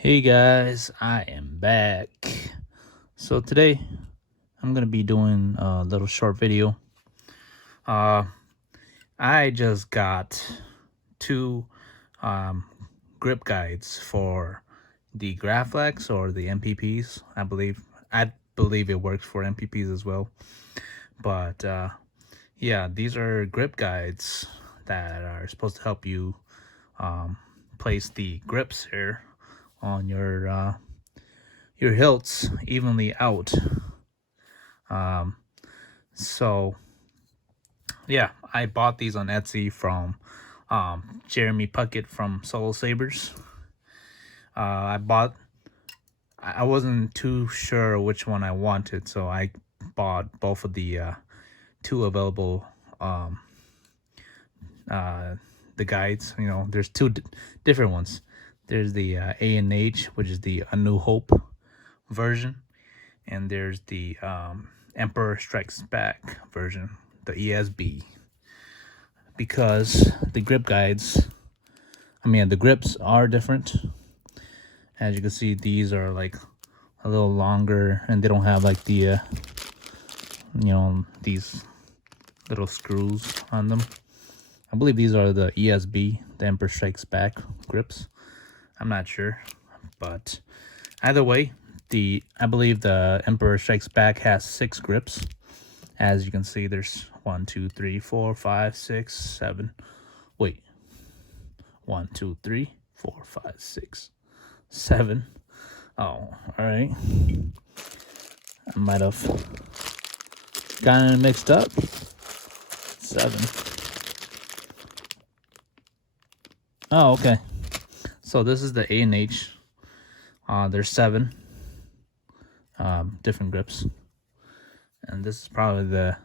Hey guys, I am back. So today I'm gonna be doing a little short video. Uh, I just got two um, grip guides for the Graflex or the MPPs. I believe it works for MPPs as well. But yeah, these are grip guides that are supposed to help you place the grips here on your hilts evenly out. Um, so yeah, I bought these on Etsy from Jeremy Puckett from Solo Sabers. I bought. I wasn't too sure which one I wanted, so I bought both of the two available um, uh, the guides. You know, there's two different ones. There's the A&H, which is the A New Hope version, and there's the Emperor Strikes Back version, the ESB. Because the grip guides, the grips are different. As you can see, these are like a little longer, and they don't have like the these little screws on them. I believe these are the ESB, the Emperor Strikes Back grips. I'm not sure, but either way, I believe the Emperor Strikes Back has 6 grips. As you can see, there's 1, 2, 3, 4, 5, 6, 7. Wait, 1, 2, 3, 4, 5, 6, 7. Oh, all right. I might have gotten it mixed up. 7. Oh, okay. So this is the A&H. There's 7 different grips, and this is probably the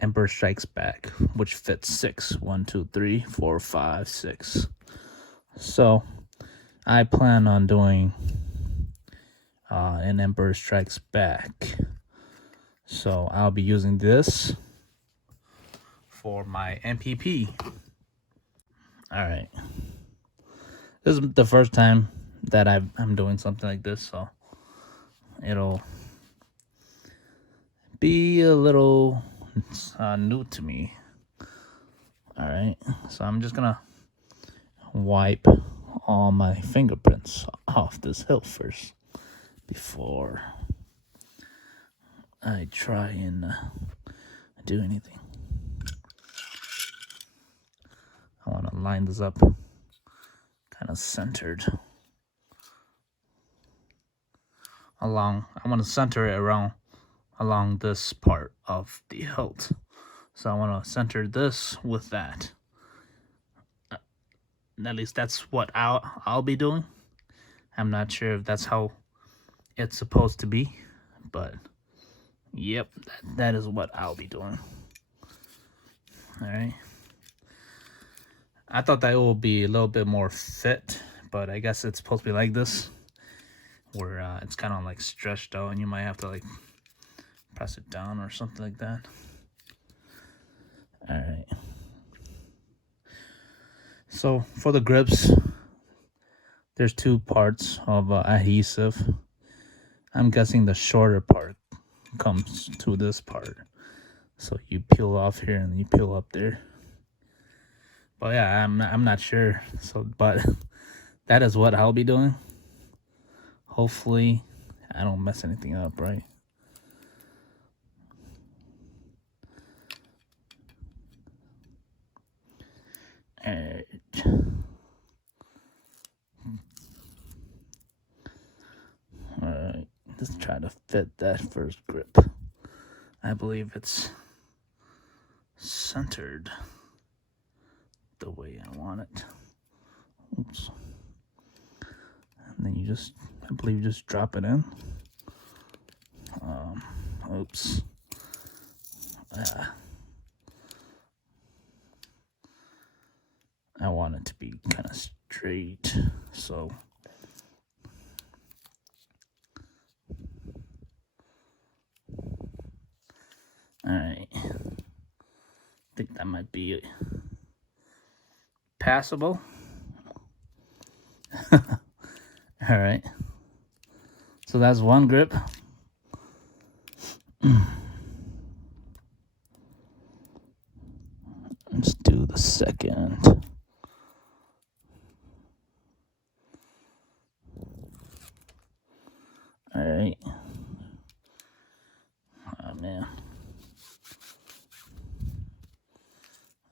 Emperor Strikes Back, which fits 6. 1, 2, 3, 4, 5, 6. So I plan on doing an Emperor Strikes Back. So I'll be using this for my MPP. All right. This is the first time that I'm doing something like this, so it'll be a little new to me. All right. So I'm just gonna wipe all my fingerprints off this hilt first before I try and do anything. I want to line this up kind of centered along. I want to center it along this part of the hilt. So I want to center this with that. At least that's what I'll be doing. I'm not sure if that's how it's supposed to be, but yep, that is what I'll be doing. All right. I thought that it would be a little bit more fit, but I guess it's supposed to be like this, where it's kind of like stretched out, and you might have to like press it down or something like that. All right. So for the grips, there's 2 parts of adhesive. I'm guessing the shorter part comes to this part. So you peel off here and you peel up there. But yeah, I'm not sure. So, but that is what I'll be doing. Hopefully, I don't mess anything up, right? Alright. Alright. Let's try to fit that first grip. I believe it's centered the way I want it. Oops. And then I believe you just drop it in. Oops. I want it to be kind of straight, so all right. I think that might be passable. All right. So that's one grip. Let's do the second. All right. Oh, man.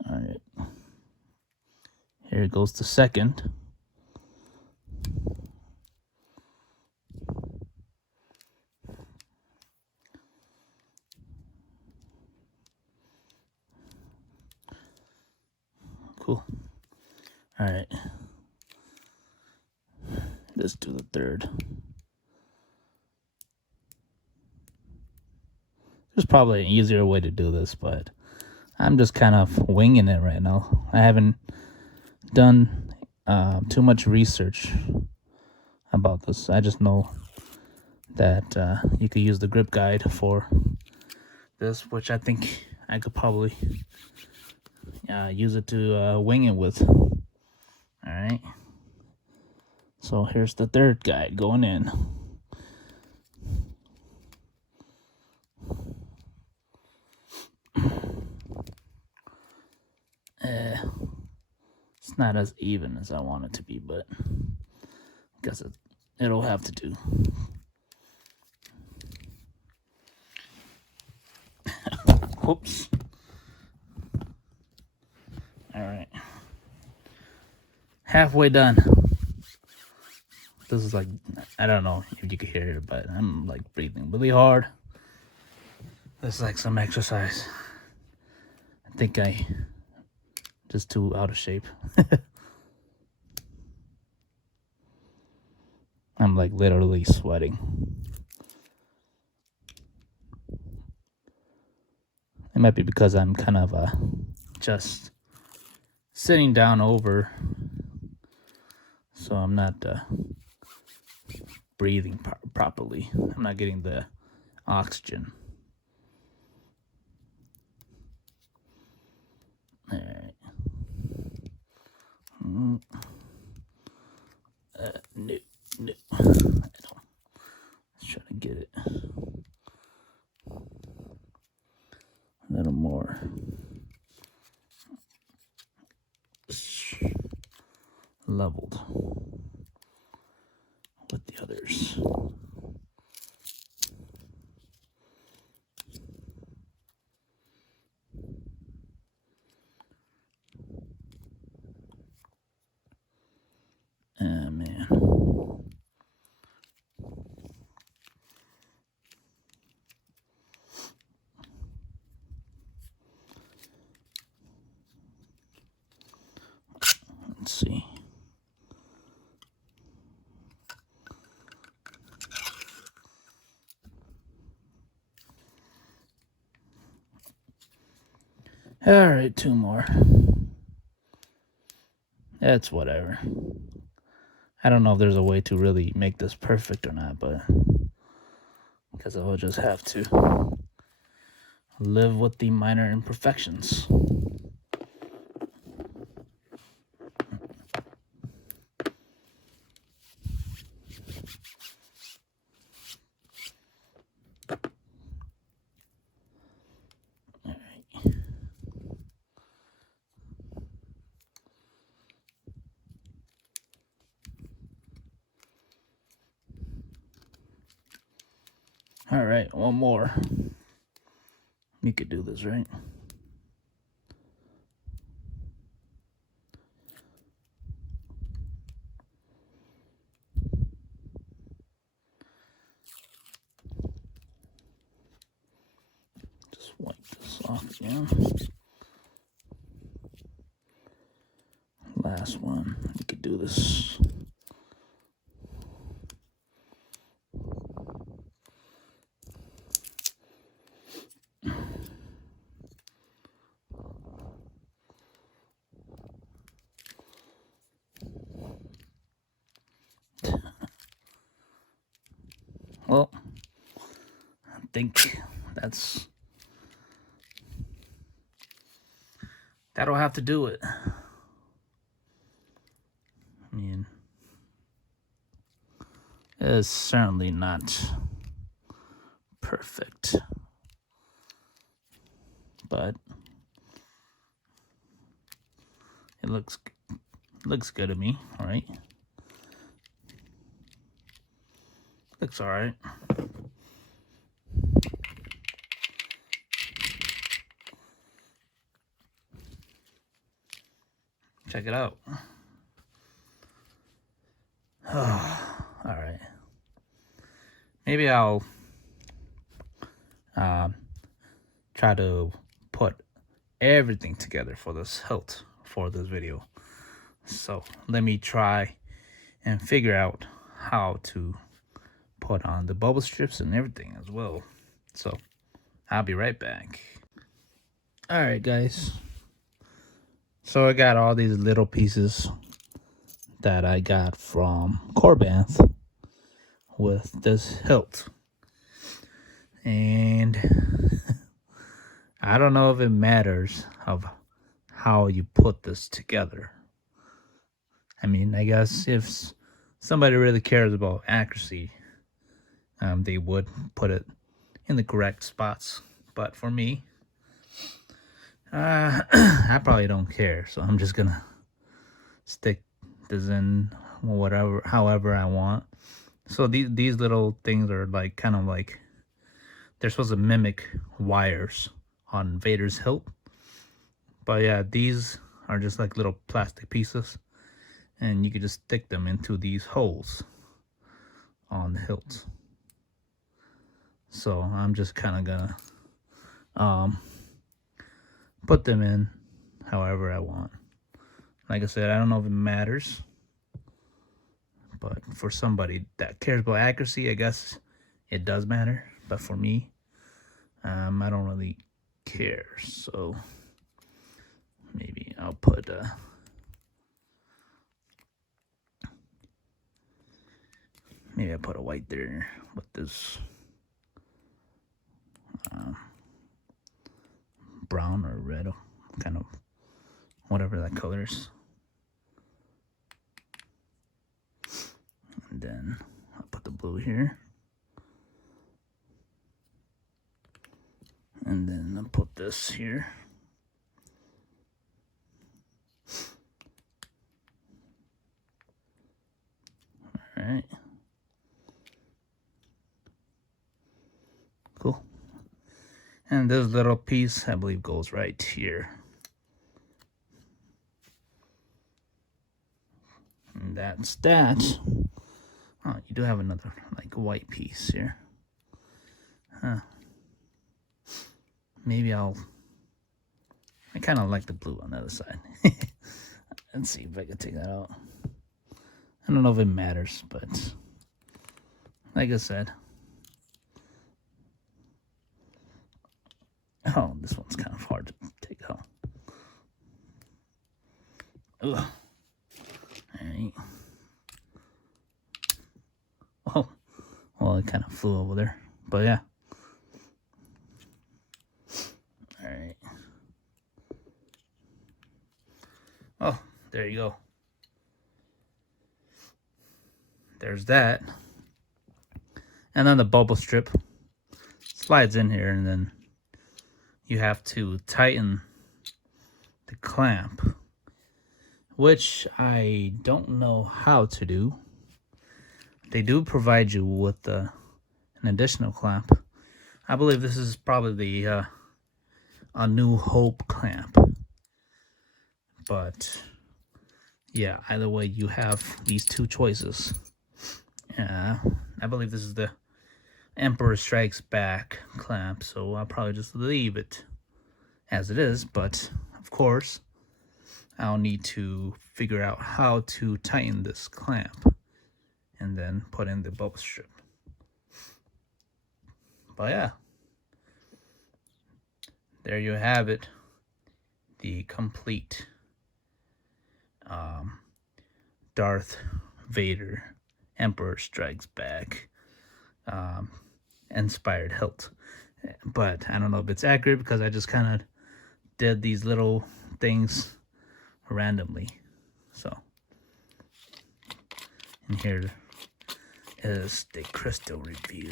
All right. Here goes the second. Cool. All right. Let's do the third. There's probably an easier way to do this, but I'm just kind of winging it right now. I haven't done too much research about this. I just know that you could use the grip guide for this, which I think I could probably use it to wing it with. All right. So here's the third guide going in. It's not as even as I want it to be, but I guess it'll have to do. Whoops. All right. Halfway done. This is like, I don't know if you can hear it, but I'm like breathing really hard. This is like some exercise. I think I just too out of shape. I'm like literally sweating. It might be because I'm kind of just sitting down over, so I'm not breathing properly. I'm not getting the oxygen. All right. No. Let's try to get it a little more leveled with the others. Man. Let's see. All right, two more. That's whatever. I don't know if there's a way to really make this perfect or not, but because I will just have to live with the minor imperfections. All right, one more. You could do this, right? Just wipe this off again. Last one. You could do this. Well, I think that'll have to do it. I mean, is certainly not perfect, but it looks good to me. All right, looks all right. Check it out. All right. Maybe I'll try to put everything together for this hilt for this video. So let me try and figure out how to put on the bubble strips and everything as well. So I'll be right back. All right, guys. So I got all these little pieces that I got from Korbanth with this hilt. And I don't know if it matters of how you put this together. I mean, I guess if somebody really cares about accuracy, they would put it in the correct spots. But for me, I probably don't care, so I'm just gonna stick this in however I want. So these little things are like kind of like they're supposed to mimic wires on Vader's hilt, but yeah, these are just like little plastic pieces, and you can just stick them into these holes on the hilt. So I'm just kind of gonna put them in however I want. Like I said, I don't know if it matters, but for somebody that cares about accuracy, I guess it does matter. But for me, I don't really care. So maybe I'll put maybe I put a white there with this brown or red, kind of whatever that color is. And then I'll put the blue here. And then I'll put this here. All right. Cool. And this little piece, I believe, goes right here. And that's that. Oh, you do have another like white piece here. Huh. Maybe I kind of like the blue on the other side. Let's see if I can take that out. I don't know if it matters, but like I said. Oh, this one's kind of hard to take out. Ugh. Alright. Oh, well, it kind of flew over there, but yeah. Alright. Oh, there you go. There's that. And then the bubble strip slides in here, and then you have to tighten the clamp, which I don't know how to do. They do provide you with an additional clamp. I believe this is probably the A New Hope clamp. But yeah, either way, you have these two choices. I believe this is the Emperor Strikes Back clamp, so I'll probably just leave it as it is. But of course, I'll need to figure out how to tighten this clamp and then put in the bubble strip. But yeah, there you have it, the complete Darth Vader Emperor Strikes Back inspired hilt. But I don't know if it's accurate because I just kind of did these little things randomly. So, and here is the crystal review.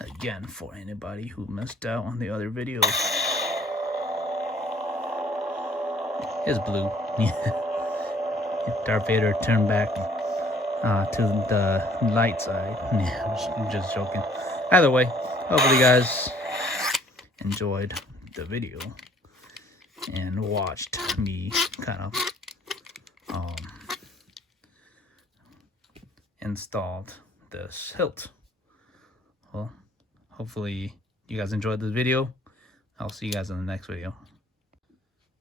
Again, for anybody who missed out on the other video. It's blue. Darth Vader turned back to the light side. Yeah, just joking. Either way, hopefully you guys enjoyed the video and watched me kind of installed this hilt. Well, hopefully you guys enjoyed this video. I'll see you guys in the next video.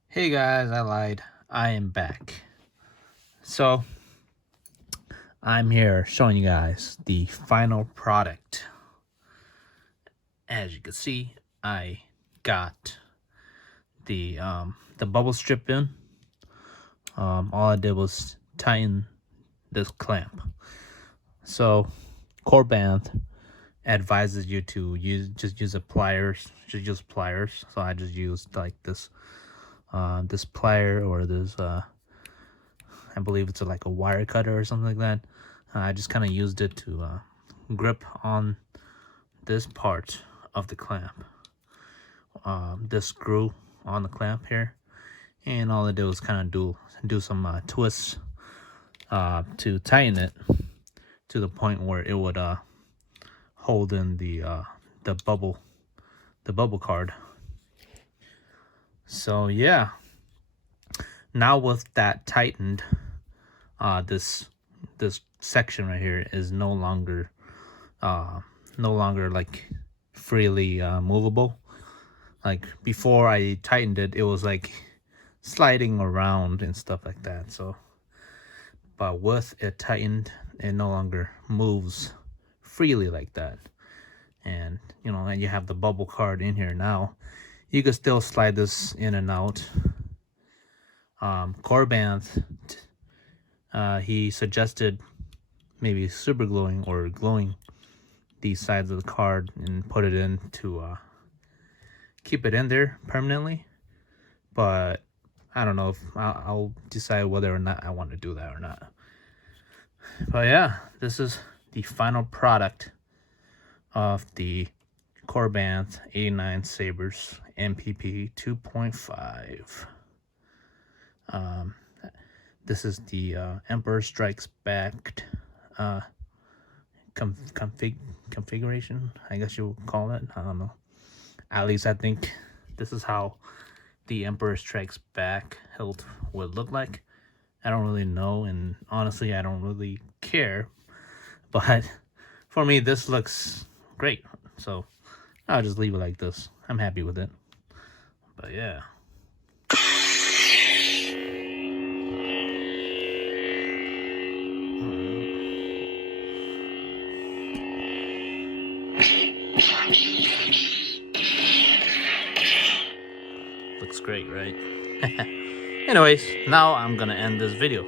Hey guys, I lied. I am back. So I'm here showing you guys the final product. As you can see, I got the bubble strip in. All I did was tighten this clamp. So Korbanth advises you to use pliers. Just use pliers. So I just used like this this plier, or this I believe it's like a wire cutter or something like that. I just kind of used it to grip on this part of the clamp, this screw on the clamp here, and all I did was kind of do some twists to tighten it to the point where it would hold in the bubble card. So yeah, now with that tightened, this section right here is no longer like freely movable. Like before I tightened it, it was like sliding around and stuff like that. So, but with it tightened, it no longer moves freely like that. And you know, and you have the bubble card in here now. You can still slide this in and out. Korbanth, he suggested maybe super gluing or gluing these sides of the card and put it in to keep it in there permanently. But I don't know if I'll decide whether or not I want to do that or not. But yeah, this is the final product of the Korbanth 89Sabers MPP 2.5. This is the Emperor Strikes Back configuration, I guess you would call it. I don't know. At least I think this is how the Emperor Strikes Back hilt would look like. I don't really know, and honestly, I don't really care. But for me, this looks great. So I'll just leave it like this. I'm happy with it. But yeah. Looks great, right? Anyways, now I'm gonna end this video.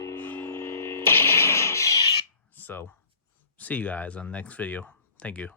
So, see you guys on the next video. Thank you.